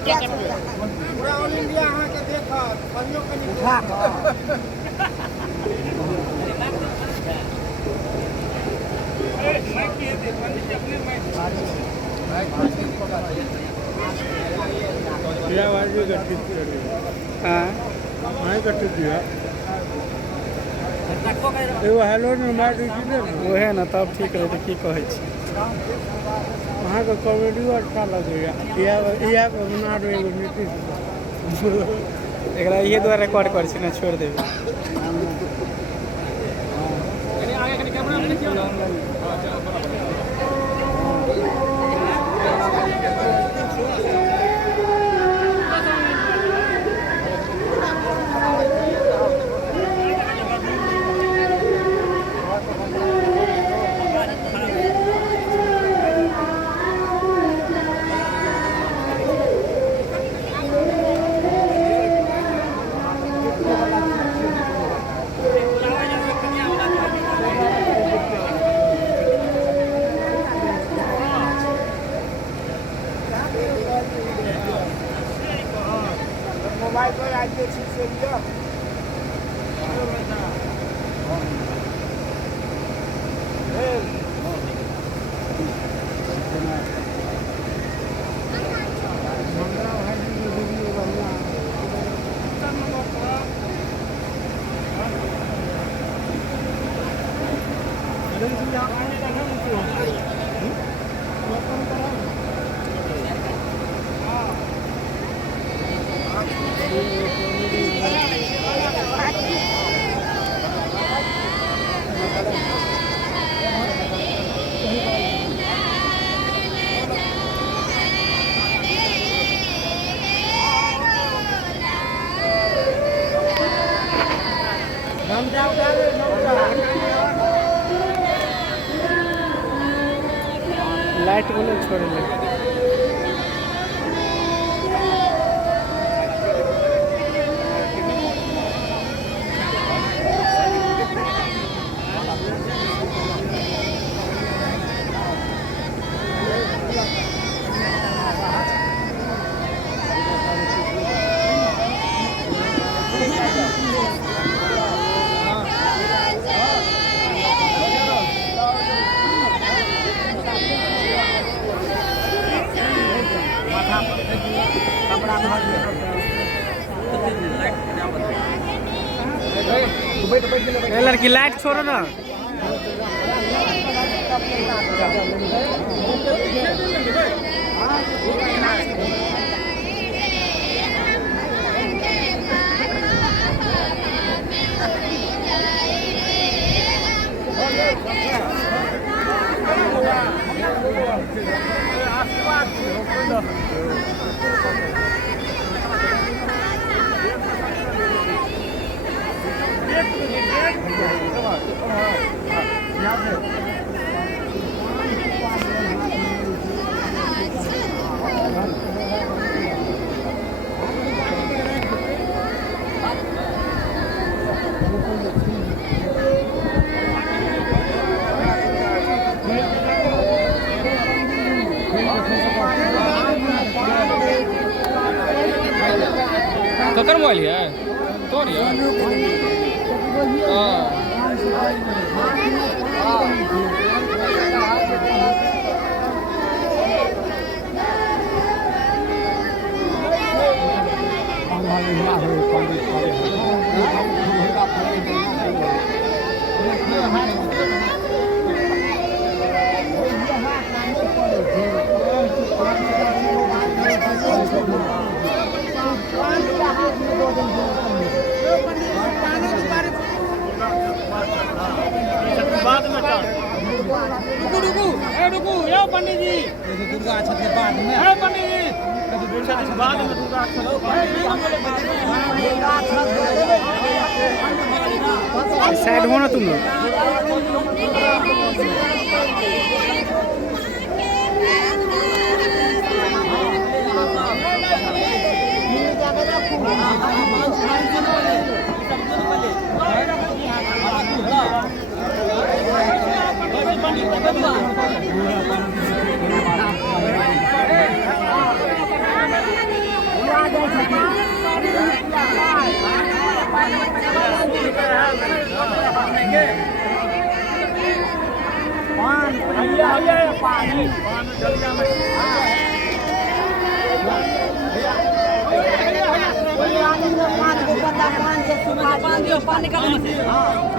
पूरा all India अहाँ के देखा कहियो कनी उठा एगो हेलो ने मार दीजिए वहे ना तब ठीक रहे की कहे छी वहाँ का कॉमेडियो अच्छा लगेगा यह बना दो एगो नीतीश एकरा ये द्वारा रिकॉर्ड कर छी ना छोड़ देबे मोबाइल पर आज के ठीक से लिया लाइट बोले छोड़ ले लड़की लाइट छोड़ो ना ककर मोबाइल है तोर बाद में रुकू रुकू ए रुकू ए पंडित जी दुर्गा छठ के बाद में ए पंडित जी साइड हो ना तुम लोग।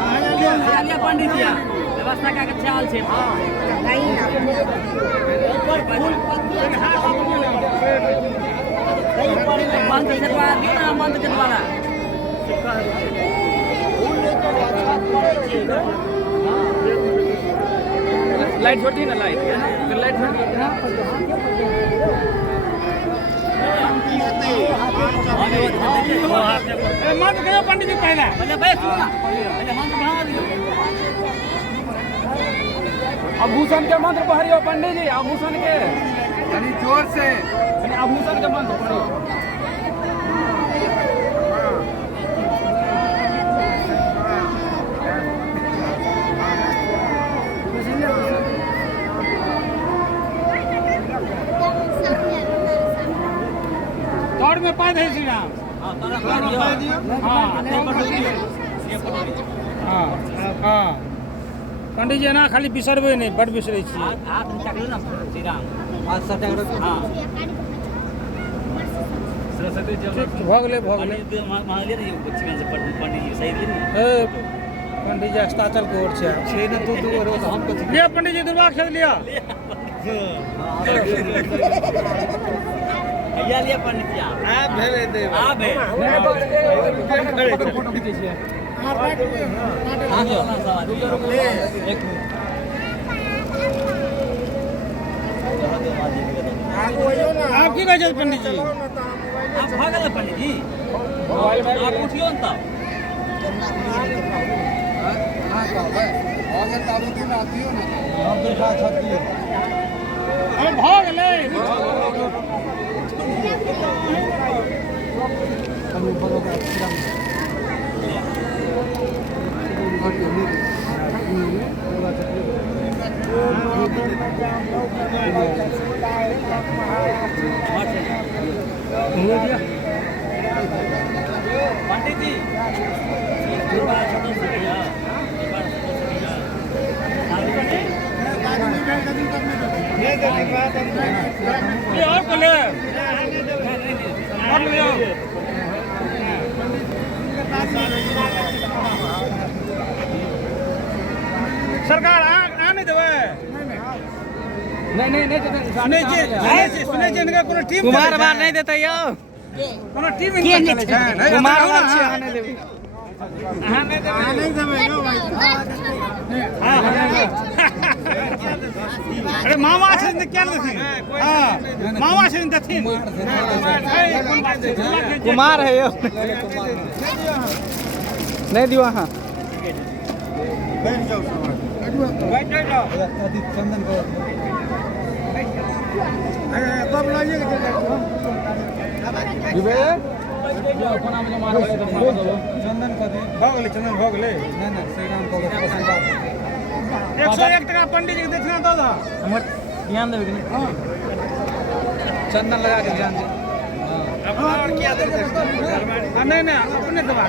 पंडित व्यवस्था का ख्याल से मंत्र से मंत्र के द्वारा लाइट छोटी ना लाइट लाइट छोटी मंत्र करो पंडित जी पहले मंत्र बना दियो आभूषण के मंत्र पढ़ियो पंडित जी आभूषण के जोर से आभूषण के मंत्र पढ़ियो दौड़ में पाद है श्री राम हाँ पंडित जी ना खाली बिसरबे नहीं बड़ बिसरे छी हाथ चकलू ना श्री राम हाथ सब चकलू हां सरस्वती जब भगले मांगले रे बच्चे से पंडित जी सही नहीं ए पंडित जी अस्ताचल के ओर से छे न तू रोज हम को लिया पंडित जी दुर्वा खेल लिया भैया लिया पंडित जी आप भेले दे आप है फोटो खींचे छी आप की कहे पंडित जी आप भागल पंडित जी आप उठियो न तब अरे भाग ले पंडित जी और को ले और ले सरकार आने देवे नहीं सुने इनका कोनो टीम कुमार बार नहीं देता यो कोनो टीम नहीं चले कुमार बार आने देवे नहीं देवे अरे मामा से क्या देती हां मामा से देती कुमार है यो नहीं दियो हां बैठ जाओ बैठ जाओ चंदन को अरे कब लाइए दिबे चंदन को दे चंदन भोगले नहीं श्री राम को 101 टका पंडित जी देखना दो हमर ध्यान देवे कि नहीं चंदन लगा के ध्यान दे अपना और क्या दे नहीं अपने दबा